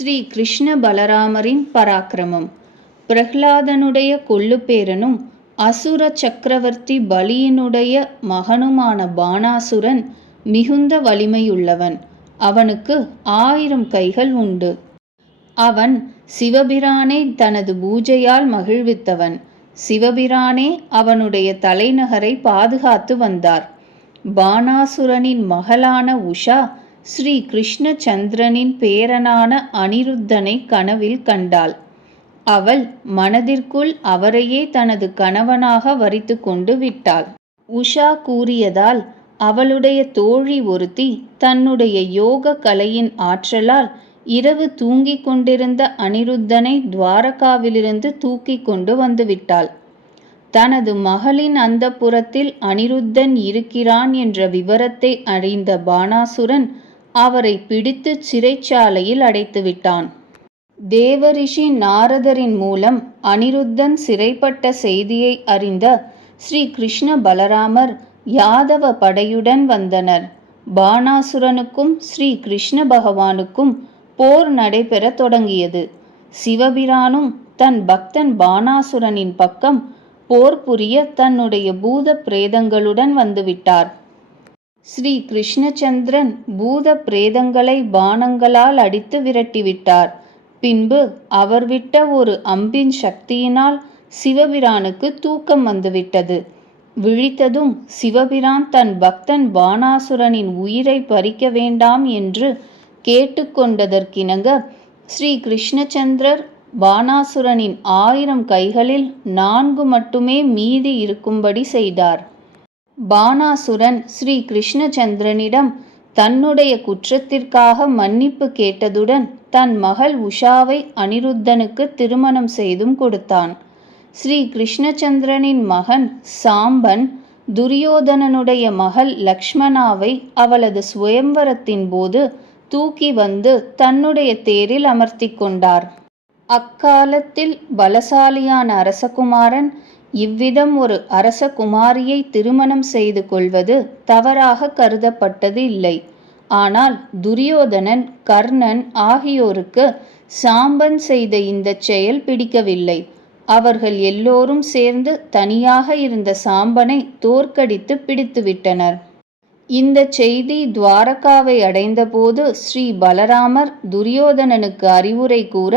ஸ்ரீ கிருஷ்ண பலராமரின் பராக்கிரமம். பிரஹ்லாதனுடைய கொள்ளுப்பேரனும் அசுர சக்கரவர்த்தி பலியினுடைய மகனுமான பானாசுரன் மிகுந்த வலிமையுள்ளவன். அவனுக்கு 1000 கைகள் உண்டு. அவன் சிவபிரானை தனது பூஜையால் மகிழ்வித்தவன். சிவபிரானே அவனுடைய தலைநகரை பாதுகாத்து வந்தார். பானாசுரனின் மகளான உஷா ஸ்ரீ கிருஷ்ணச்சந்திரனின் பேரனான அனிருத்தனை கனவில் கண்டாள். அவள் மனதிற்குள் அவரையே தனது கணவனாக வரித்து கொண்டு விட்டாள். உஷா கூறியதால் அவளுடைய தோழி ஒருத்தி தன்னுடைய யோக கலையின் ஆற்றலால் இரவு தூங்கிக் கொண்டிருந்த அனிருத்தனை துவாரகாவிலிருந்து தூக்கி கொண்டு வந்துவிட்டாள். தனது மகளின் அந்தப்புரத்தில் அனிருத்தன் இருக்கிறான் என்ற விவரத்தை அறிந்த பானாசுரன் அவரை பிடித்து சிறைச்சாலையில் அடைத்துவிட்டான். தேவரிஷி நாரதரின் மூலம் அனிருத்தன் சிறைப்பட்ட செய்தியை அறிந்த ஸ்ரீ கிருஷ்ண பலராமர் யாதவ படையுடன் வந்தனர். பானாசுரனுக்கும் ஸ்ரீ கிருஷ்ண பகவானுக்கும் போர் நடைபெற தொடங்கியது. சிவபிரானும் தன் பக்தன் பானாசுரனின் பக்கம் போர் புரிய தன்னுடைய பூத பிரேதங்களுடன் வந்துவிட்டார். ஸ்ரீ கிருஷ்ணச்சந்திரன் பூத பிரேதங்களை பானங்களால் அடித்து விரட்டிவிட்டார். பின்பு அவர் விட்ட ஒரு அம்பின் சக்தியினால் சிவபிரானுக்கு தூக்கம் வந்துவிட்டது. விழித்ததும் சிவபிரான் தன் பக்தன் பானாசுரனின் உயிரை பறிக்க வேண்டாம் என்று கேட்டுக்கொண்டதற்கிணங்க ஸ்ரீ கிருஷ்ணச்சந்திரர் பானாசுரனின் 1000 கைகளில் 4 மட்டுமே மீதி இருக்கும்படி செய்தார். பானாசுரன் ஸ்ரீ கிருஷ்ணச்சந்திரனிடம் தன்னுடைய குற்றத்திற்காக மன்னிப்பு கேட்டதுடன் தன் மகள் உஷாவை அனிருத்தனுக்கு திருமணம் செய்தும் கொடுத்தான். ஸ்ரீ கிருஷ்ணச்சந்திரனின் மகன் சாம்பன் துரியோதனனுடைய மகள் லக்ஷ்மணாவை அவளது சுயம்வரத்தின் போது தூக்கி வந்து தன்னுடைய தேரில் அமர்த்தி கொண்டார். அக்காலத்தில் பலசாலியான அரசகுமாரன் இவ்விதம் ஒரு அரசகுமாரியை திருமணம் செய்து கொள்வது தவறாக கருதப்பட்டது இல்லை. ஆனால் துரியோதனன், கர்ணன் ஆகியோருக்கு சாம்பன் செய்த இந்த செயல் பிடிக்கவில்லை. அவர்கள் எல்லோரும் சேர்ந்து தனியாக இருந்த சாம்பனை தோற்கடித்து பிடித்துவிட்டனர். இந்த செய்தி துவாரகாவை அடைந்தபோது ஸ்ரீ பலராமர் துரியோதனனுக்கு அறிவுரை கூற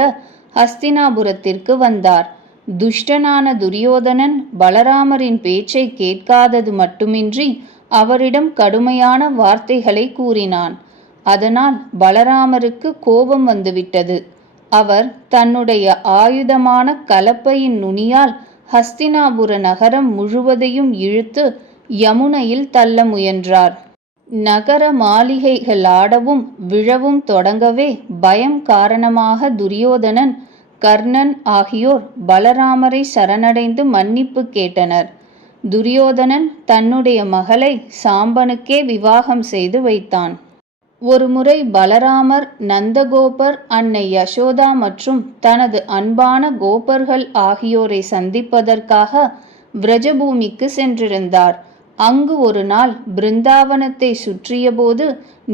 ஹஸ்தினாபுரத்திற்கு வந்தார். துஷ்டனான துரியோதனன் பலராமரின் பேச்சை கேட்காதது மட்டுமின்றி அவரிடம் கடுமையான வார்த்தைகளை கூறினான். அதனால் பலராமருக்கு கோபம் வந்துவிட்டது. அவர் தன்னுடைய ஆயுதமான கலப்பையின் நுனியால் ஹஸ்தினாபுர நகரம் முழுவதையும் இழுத்து யமுனையில் தள்ள முயன்றார். நகர மாளிகைகள் ஆடவும் விழவும் தொடங்கவே பயம் காரணமாக துரியோதனன், கர்ணன் ஆகியோர் பலராமரை சரணடைந்து மன்னிப்பு கேட்டனர். துரியோதனன் தன்னுடைய மகளை சாம்பனுக்கே விவாகம் செய்து வைத்தான். ஒருமுறை பலராமர் நந்தகோபர், அன்னை யசோதா மற்றும் தனது அன்பான கோபர்கள் ஆகியோரை சந்திப்பதற்காக விரஜபூமிக்கு சென்றிருந்தார். அங்கு ஒரு நாள் பிருந்தாவனத்தை சுற்றியபோது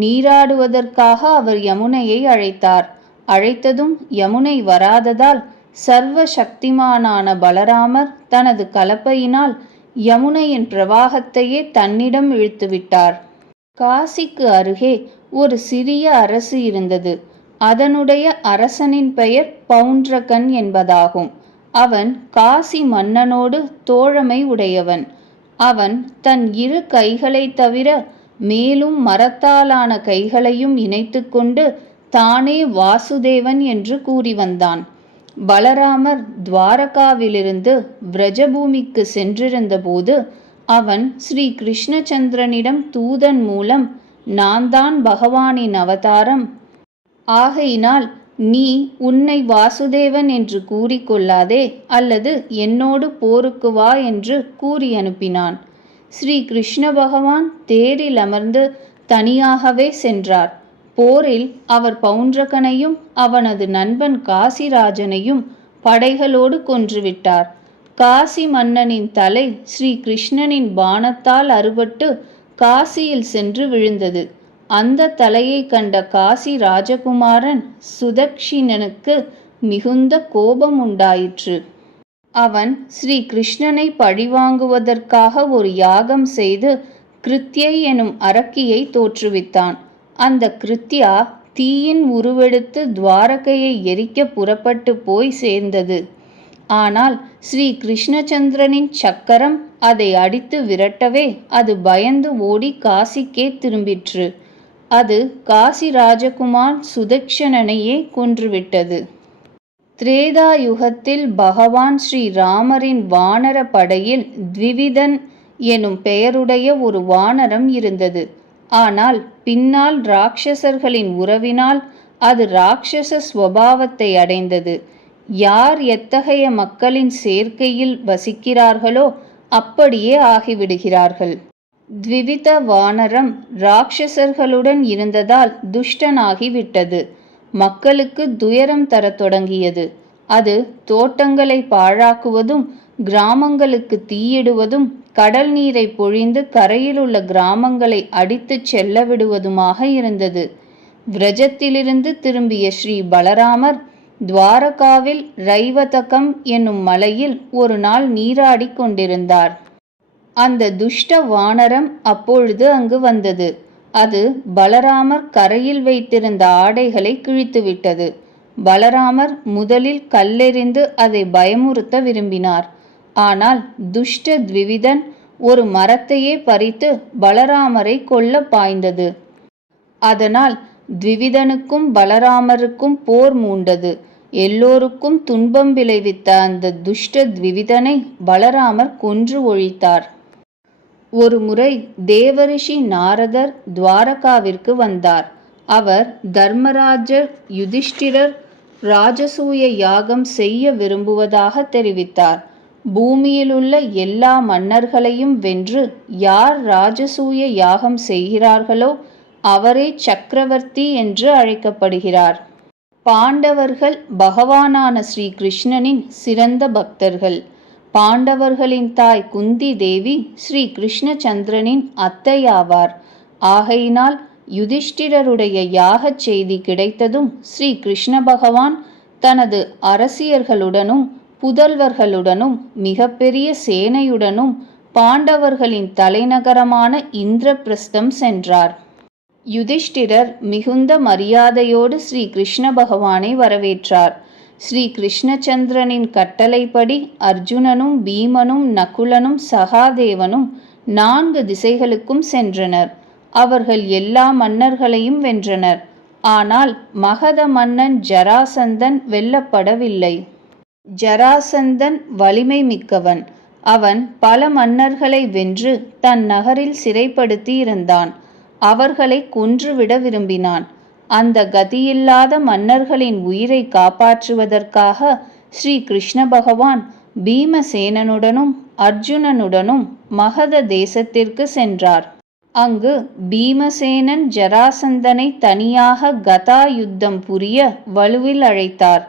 நீராடுவதற்காக அவர் யமுனையை அழைத்தார். அழைத்ததும் யமுனை வராததால் சர்வ சக்திமானான பலராமர் தனது கலப்பையினால் யமுனையின் பிரவாகத்தையே தன்னிடம் இழுத்துவிட்டார். காசிக்கு அருகே ஒரு சிறிய அரசு இருந்தது. அதனுடைய அரசனின் பெயர் பவுண்ட்ரகன் என்பதாகும். அவன் காசி மன்னனோடு தோழமை உடையவன். அவன் தன் 2 கைகளை தவிர மேலும் மரத்தாலான கைகளையும் இணைத்து கொண்டு தானே வாசுதேவன் என்று கூறி வந்தான். பலராமர் துவாரகாவிலிருந்து விரஜபூமிக்கு சென்றிருந்த போது அவன் ஸ்ரீ கிருஷ்ணச்சந்திரனிடம் தூதன் மூலம், நான் தான் பகவானின் அவதாரம். ஆகையினால் நீ உன்னை வாசுதேவன் என்று கூறிக்கொள்ளாதே, அல்லது என்னோடு போருக்கு வா என்று கூறி அனுப்பினான். ஸ்ரீ கிருஷ்ண பகவான் தேரில் அமர்ந்து தனியாகவே சென்றார். போரில் அவர் பவுண்ட்ரகனையும் அவனது நண்பன் காசிராஜனையும் படைகளோடு கொன்றுவிட்டார். காசி மன்னனின் தலை ஸ்ரீ கிருஷ்ணனின் பாணத்தால் அறுபட்டு காசியில் சென்று விழுந்தது. அந்த தலையை கண்ட காசி ராஜகுமாரன் சுதக்ஷிணனுக்கு மிகுந்த கோபம் உண்டாயிற்று. அவன் ஸ்ரீ கிருஷ்ணனை பழிவாங்குவதற்காக ஒரு யாகம் செய்து கிருத்யை எனும் அரக்கியை தோற்றுவித்தான். அந்த கிருத்யா தீயின் உருவெடுத்து துவாரகையை எரிக்க புறப்பட்டு போய் சேர்ந்தது. ஆனால் ஸ்ரீ கிருஷ்ணச்சந்திரனின் சக்கரம் அதை அடித்து விரட்டவே அது பயந்து ஓடி காசிக்கே திரும்பிற்று. அது காசி ராஜகுமார் சுதக்ஷணனையே கொன்றுவிட்டது. திரேதா யுகத்தில் பகவான் ஸ்ரீ ராமரின் வானர படையில் த்விவிதன் எனும் பெயருடைய ஒரு வானரம் இருந்தது. ஆனால் பின்னால் ராட்சசர்களின் உறவினால் அது ராட்சச ஸ்வபாவத்தை அடைந்தது. யார் எத்தகைய மக்களின் சேர்க்கையில் வசிக்கிறார்களோ அப்படியே ஆகிவிடுகிறார்கள். த்விவித வானரம் ராட்சசர்களுடன் இருந்ததால் துஷ்டனாகிவிட்டது. மக்களுக்கு துயரம் தரத் தொடங்கியது. அது தோட்டங்களை பாழாக்குவதும் கிராமங்களுக்கு தீயிடுவதும் கடல் நீரை பொழிந்து கரையிலுள்ள கிராமங்களை அடித்துச் செல்ல விடுவதுமாக இருந்தது. விரஜத்திலிருந்து திரும்பிய ஸ்ரீ பலராமர் துவாரகாவில் ரைவதகம் என்னும் மலையில் ஒரு நாள் நீராடி கொண்டிருந்தார். அந்த துஷ்ட வானரம் அப்பொழுது அங்கு வந்தது. அது பலராமர் கரையில் வைத்திருந்த ஆடைகளை கிழித்துவிட்டது. பலராமர் முதலில் கல்லெறிந்து அதை பயமுறுத்த விரும்பினார். ஆனால் துஷ்ட த்விவிதன் ஒரு மரத்தையே பறித்து பலராமரை கொல்ல பாய்ந்தது. அதனால் த்விவிதனுக்கும் பலராமருக்கும் போர் மூண்டது. எல்லோருக்கும் துன்பம் விளைவித்த அந்த துஷ்ட த்விவிதனை பலராமர் கொன்று ஒழித்தார். ஒரு முறை தேவரிஷி நாரதர் துவாரகாவிற்கு வந்தார். அவர் தர்மராஜர் யுதிஷ்டிரர் ராஜசூய யாகம் செய்ய விரும்புவதாக தெரிவித்தார். பூமியிலுள்ள எல்லா மன்னர்களையும் வென்று யார் ராஜசூய யாகம் செய்கிறார்களோ அவரே சக்கரவர்த்தி என்று அழைக்கப்படுகிறார். பாண்டவர்கள் பகவானான ஸ்ரீ கிருஷ்ணனின் சிறந்த பக்தர்கள். பாண்டவர்களின் தாய் குந்தி தேவி ஸ்ரீ கிருஷ்ணச்சந்திரனின் அத்தையாவார். ஆகையினால் யுதிஷ்டிரருடைய யாகச் செய்தி கிடைத்ததும் ஸ்ரீ கிருஷ்ண பகவான் தனது அரசியர்களுடனும் புதல்வர்களுடனும் மிகப்பெரிய சேனையுடனும் பாண்டவர்களின் தலைநகரமான இந்திரபிரஸ்தம் சென்றார். யுதிஷ்டிரர் மிகுந்த மரியாதையோடு ஸ்ரீ கிருஷ்ண பகவானை வரவேற்றார். ஸ்ரீ கிருஷ்ணச்சந்திரனின் கட்டளைப்படி அர்ஜுனனும் பீமனும் நகுலனும் சகாதேவனும் 4 திசைகளுக்கும் சென்றனர். அவர்கள் எல்லா மன்னர்களையும் வென்றனர். ஆனால் மகத மன்னன் ஜராசந்தன் வெல்லப்படவில்லை. ஜராசந்தன் வலிமை மிக்கவன். அவன் பல மன்னர்களை வென்று தன் நகரில் சிறைப்படுத்தி இருந்தான். அவர்களை கொன்றுவிட விரும்பினான். அந்த கதியில்லாத மன்னர்களின் உயிரை காப்பாற்றுவதற்காக ஸ்ரீ கிருஷ்ண பகவான் பீமசேனனுடனும் அர்ஜுனனுடனும் மகத தேசத்திற்கு சென்றார். அங்கு பீமசேனன் ஜராசந்தனை தனியாக கதா யுத்தம் புரிய வலுவில் அழைத்தார்.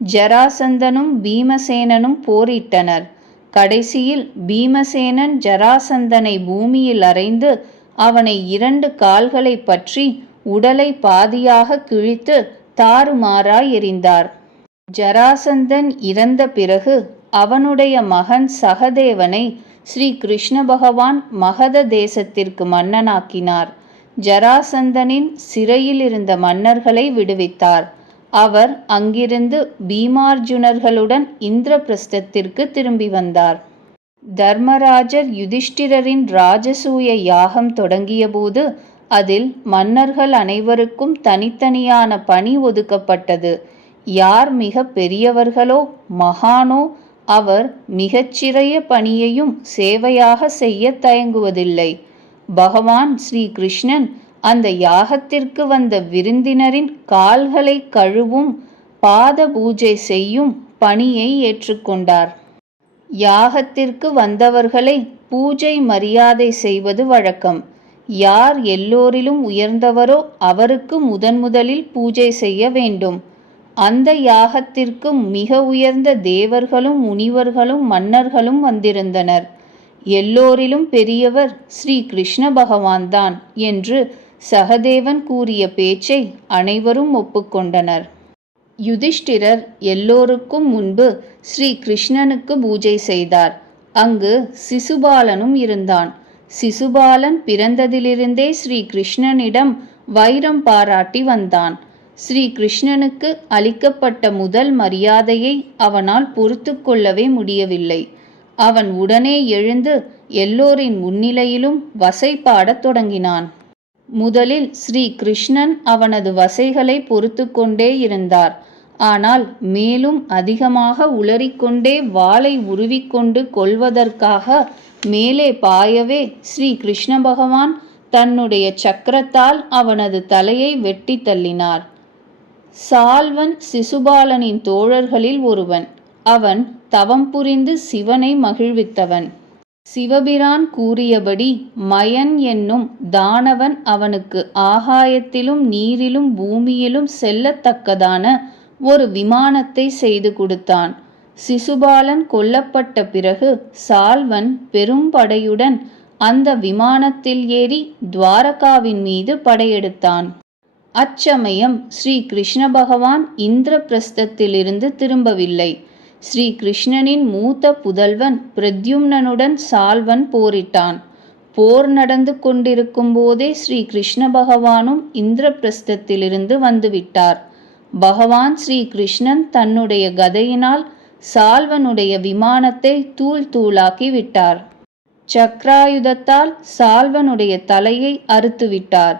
ஜராசந்தனும் பீமசேனனும் போரிட்டனர். கடைசியில் பீமசேனன் ஜராசந்தனை பூமியில் அறைந்து அவனை 2 கால்களை பற்றி உடலை பாதியாக கிழித்து தாறுமாறாய் எறிந்தார். ஜராசந்தன் இறந்த பிறகு அவனுடைய மகன் சகதேவனை ஸ்ரீ கிருஷ்ண பகவான் மகத தேசத்திற்கு மன்னனாக்கினார். ஜராசந்தனின் சிறையில் இருந்த மன்னர்களை விடுவித்தார். அவர் அங்கிருந்து பீமார்ஜுனர்களுடன் இந்திரபிரஸ்தத்திற்கு திரும்பி வந்தார். தர்மராஜர் யுதிஷ்டிரரின் ராஜசூய யாகம் தொடங்கியபோது அதில் மன்னர்கள் அனைவருக்கும் தனித்தனியான பணி ஒதுக்கப்பட்டது. யார் மிக பெரியவர்களோ மகானோ அவர் மிகச்சிறிய பணியையும் சேவையாக செய்ய தயங்குவதில்லை. பகவான் ஸ்ரீ கிருஷ்ணன் அந்த யாகத்திற்கு வந்த விருந்தினரின் கால்களை கழுவும் பாத பூஜை செய்யும் பணியை ஏற்றுக்கொண்டார். யாகத்திற்கு வந்தவர்களை பூஜை மரியாதை செய்வது வழக்கம். யார் எல்லோரிலும் உயர்ந்தவரோ அவருக்கு முதலில் பூஜை செய்ய வேண்டும். அந்த யாகத்திற்கு மிக உயர்ந்த தேவர்களும் முனிவர்களும் மன்னர்களும் வந்திருந்தனர். எல்லோரிலும் பெரியவர் ஸ்ரீ கிருஷ்ண பகவான்தான் என்று சகதேவன் கூறிய பேச்சை அனைவரும் ஒப்புக்கொண்டனர். யுதிஷ்டிரர் எல்லோருக்கும் முன்பு ஸ்ரீ கிருஷ்ணனுக்கு பூஜை செய்தார். அங்கு சிசுபாலனும் இருந்தான். சிசுபாலன் பிறந்ததிலிருந்தே ஸ்ரீ கிருஷ்ணனிடம் வைரம் பாராட்டி வந்தான். ஸ்ரீ கிருஷ்ணனுக்கு அளிக்கப்பட்ட முதல் மரியாதையை அவனால் பொறுத்து கொள்ளவே முடியவில்லை. அவன் உடனே எழுந்து எல்லோரின் முன்னிலையிலும் வசை பாடத் தொடங்கினான். முதலில் ஸ்ரீ கிருஷ்ணன் அவனது வசைகளை பொறுத்து கொண்டே இருந்தார். ஆனால் மேலும் அதிகமாக உளறிக்கொண்டே வாளை உருவிக்கொண்டு கொல்வதற்காக மேலே பாயவே ஸ்ரீ கிருஷ்ண பகவான் தன்னுடைய சக்கரத்தால் அவனது தலையை வெட்டி தள்ளினார். சால்வன் சிசுபாலனின் தோழர்களில் ஒருவன். அவன் தவம் புரிந்து சிவனை மகிழ்வித்தவன். சிவபிரான் கூறியபடி மயன் என்னும் தானவன் அவனுக்கு ஆகாயத்திலும் நீரிலும் பூமியிலும் செல்லத்தக்கதான ஒரு விமானத்தை செய்து கொடுத்தான். சிசுபாலன் கொல்லப்பட்ட பிறகு சால்வன் பெரும் படையுடன் அந்த விமானத்தில் ஏறி துவாரகாவின் மீது படையெடுத்தான். அச்சமயம் ஸ்ரீ கிருஷ்ண பகவான் இந்திரபிரஸ்தத்திலிருந்து திரும்பவில்லை. ஸ்ரீ கிருஷ்ணனின் மூத்த புதல்வன் பிரத்யும்னனுடன் சால்வன் போரிட்டான். போர் நடந்து கொண்டிருக்கும் போதே ஸ்ரீ கிருஷ்ண பகவானும் இந்திரபிரஸ்தத்திலிருந்து வந்துவிட்டார். பகவான் ஸ்ரீ கிருஷ்ணன் தன்னுடைய கதையினால் சால்வனுடைய விமானத்தை தூள் தூளாக்கி விட்டார். சக்ராயுதத்தால் சால்வனுடைய தலையை அறுத்துவிட்டார்.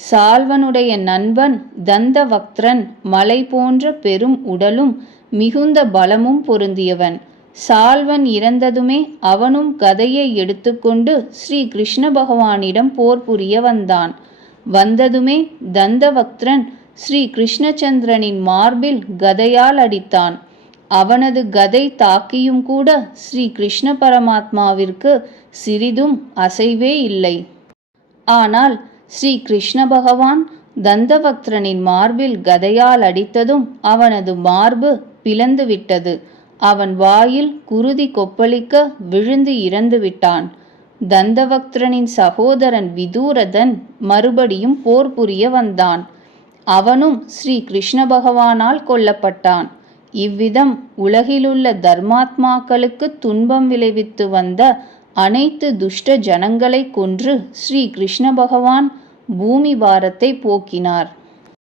சால்வனுடைய நண்பன் தந்தவக்திரன் மலை போன்ற பெரும் உடலும் மிகுந்த பலமும் பொருந்தியவன். சால்வன் இறந்ததுமே அவனும் கதையை எடுத்துக்கொண்டு ஸ்ரீ கிருஷ்ண பகவானிடம் போர் புரிய வந்தான். வந்ததுமே தந்தவக்திரன் ஸ்ரீ கிருஷ்ணச்சந்திரனின் மார்பில் கதையால் அடித்தான். அவனது கதை தாக்கியும் கூட ஸ்ரீ கிருஷ்ண பரமாத்மாவிற்கு சிறிதும் அசைவே இல்லை. ஆனால் ஸ்ரீ கிருஷ்ண பகவான் தந்தவக்திரனின் மார்பில் கதையால் அடித்ததும் அவனது மார்பு பிளந்து விட்டது. அவன் வாயில் குருதி கொப்பளிக்க விழுந்து இறந்து விட்டான். தந்தவக்திரனின் சகோதரன் விதூரதன் மறுபடியும் போர் புரிய வந்தான். அவனும் ஸ்ரீ கிருஷ்ண பகவானால் கொல்லப்பட்டான். இவ்விதம் உலகிலுள்ள தர்மாத்மாக்களுக்கு துன்பம் விளைவித்து வந்த அனைத்து துஷ்ட ஜனங்களை கொன்று ஸ்ரீ கிருஷ்ண பகவான் பூமி பாரத்தை போக்கினார்.